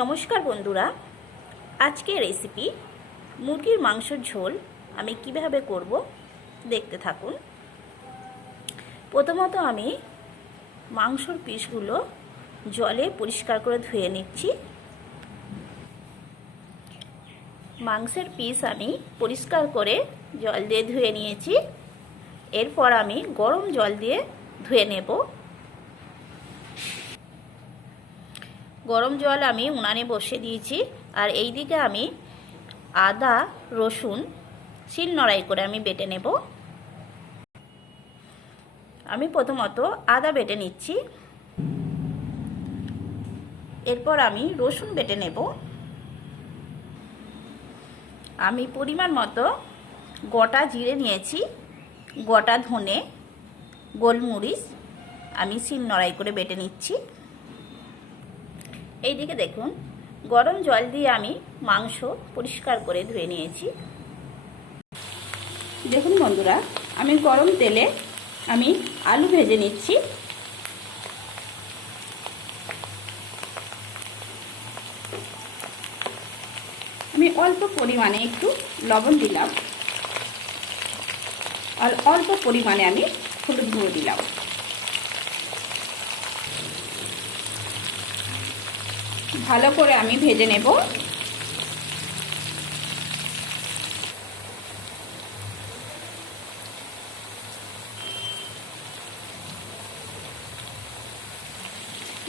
নমস্কার বন্ধুরা। আজকে রেসিপি মুরগির মাংসর ঝোল আমি কীভাবে করব দেখতে থাকুন। প্রথমত আমি মাংসর পিসগুলো জলে পরিষ্কার করে ধুয়ে নিচ্ছি। মাংসের পিস আমি পরিষ্কার করে জল দিয়ে ধুয়ে নিয়েছি। এরপর আমি গরম জল দিয়ে ধুয়ে নেব। গরম জল আমি উনানে বসে দিয়েছি, আর এই দিকে আমি আদা, রসুন, শিল নড়াই করে আমি বেটে নেব। আমি প্রথমত আদা বেটে নিচ্ছি। এরপর আমি রসুন বেটে নেব। আমি পরিমাণ মতো গোটা জিরে নিয়েছি, গোটা ধনে, গোলমরিচ, আমি শিল নড়াই করে বেটে নিচ্ছি। এই দিকে দেখুন, গরম জল দিয়ে আমি মাংস পরিষ্কার করে ধুয়ে নিয়েছি। দেখুন বন্ধুরা, আমি গরম তেলে আমি আলু ভেজে নিচ্ছি। আমি অল্প পরিমাণে একটু লবণ দিলাম। আর অল্প পরিমাণে আমি হলুদ গুঁড়ো দিলাম। ভালো করে আমি ভেজে নেব।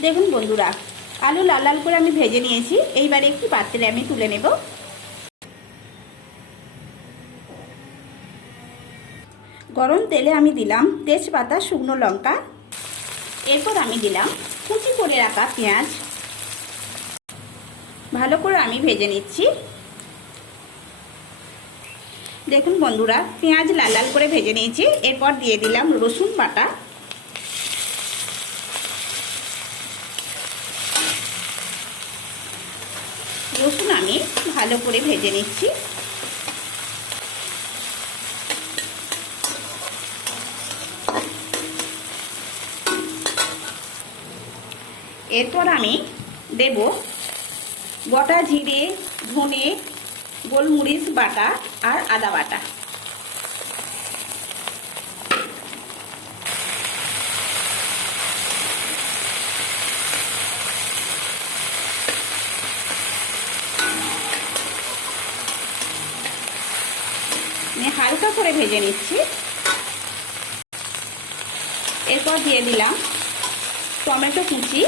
দেখুন বন্ধুরা, আলু লাল লাল করে আমি ভেজে নিয়েছি। এইবারে একটি পাত্রে আমি তুলে নেব। গরম তেলে আমি দিলাম তেজপাতা, শুকনো লঙ্কা। এরপর আমি দিলাম কুচি করে রাখা পেঁয়াজ। ভালো করে আমি ভেজে নিচ্ছি। দেখুন বন্ধুরা, পেঁয়াজ লাল লাল করে ভেজে নিয়েছি। এরপর দিয়ে দিলাম রসুন বাটা। রসুন আমি ভালো করে ভেজে নিচ্ছি। এরপর আমি দেব গোটা জিরে, ধনে, গোলমরিচ বাটা আর আদা বাটা। হালকা করে ভেজে নিচ্ছি। এরপর দিয়ে দিলাম টমেটো কুচি।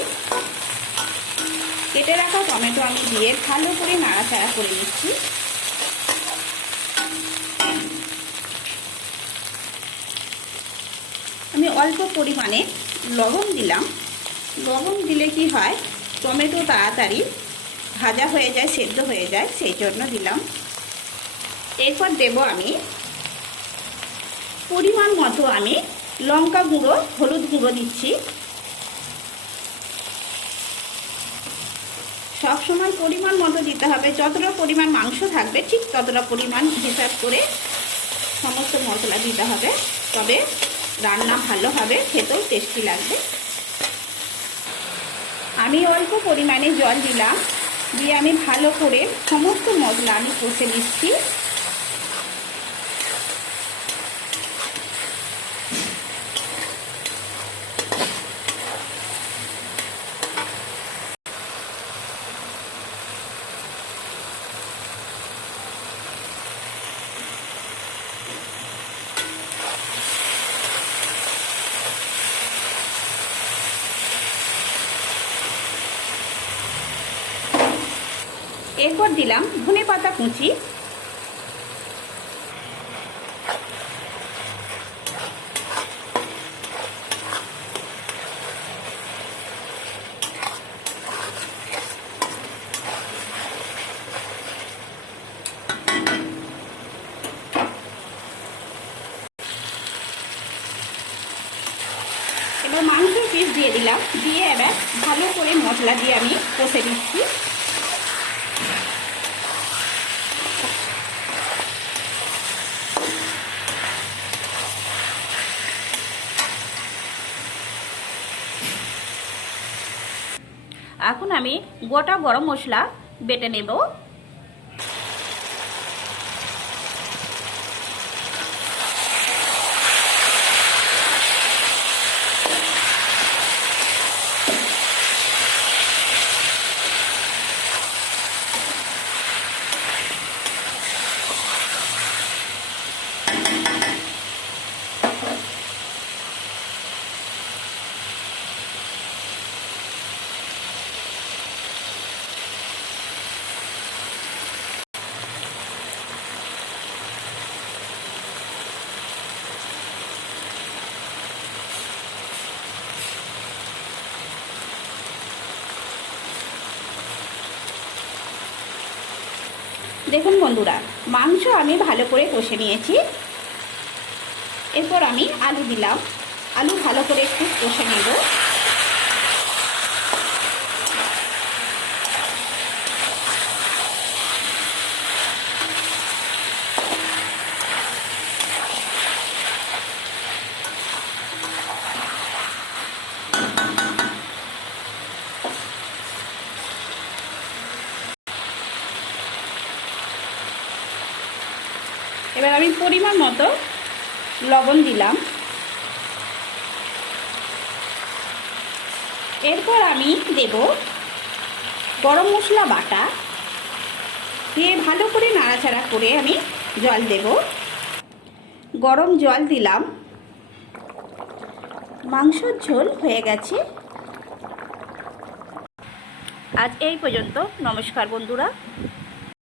কেটে রাখা টমেটো আমি দিয়ে ভালো করে নাড়াচাড়া করে নিচ্ছি। আমি অল্প পরিমাণে লবণ দিলাম। লবণ দিলে কি হয়? টমেটো তাড়াতাড়ি ভাজা হয়ে যায়, সেদ্ধ হয়ে যায়, সেই জন্য দিলাম। এরপর দেব আমি পরিমাণ মতো আমি লঙ্কা গুঁড়ো, হলুদ গুঁড়ো দিচ্ছি। সব সময় পরিমাণ মতো দিতে হবে। যতটা পরিমাণ মাংস থাকবে, ঠিক ততটা পরিমাণ হিসাব করে সমস্ত মশলা দিতে হবে। তবে রান্না ভালো হবে, খেতেও টেস্টি লাগবে। আমি অল্প পরিমাণে জল দিলাম। দিয়ে আমি ভালো করে সমস্ত মশলা আমি কষে নিচ্ছি। এরপর দিলাম ধনে পাতা কুচি। এবার মাংসের পিস দিয়ে দিলাম। দিয়ে এবার ভালো করে মশলা দিয়ে আমি কষে দিচ্ছি এখন আমি গোটা গরম মশলা বেটে নেব। দেখুন বন্ধুরা, মাংস আমি ভালো করে কষে নিয়েছি। এরপর আমি আলু দিলাম। আলু ভালো করে একটু কষে নেব। এবার আমি পরিমাণ মতো লবণ দিলাম। এরপর আমি দেব গরম মশলা বাটা। দিয়ে ভালো করে নাড়াচাড়া করে আমি জল দেব। গরম জল দিলাম। মাংসর ঝোল হয়ে গেছে। আজ এই পর্যন্ত। নমস্কার বন্ধুরা।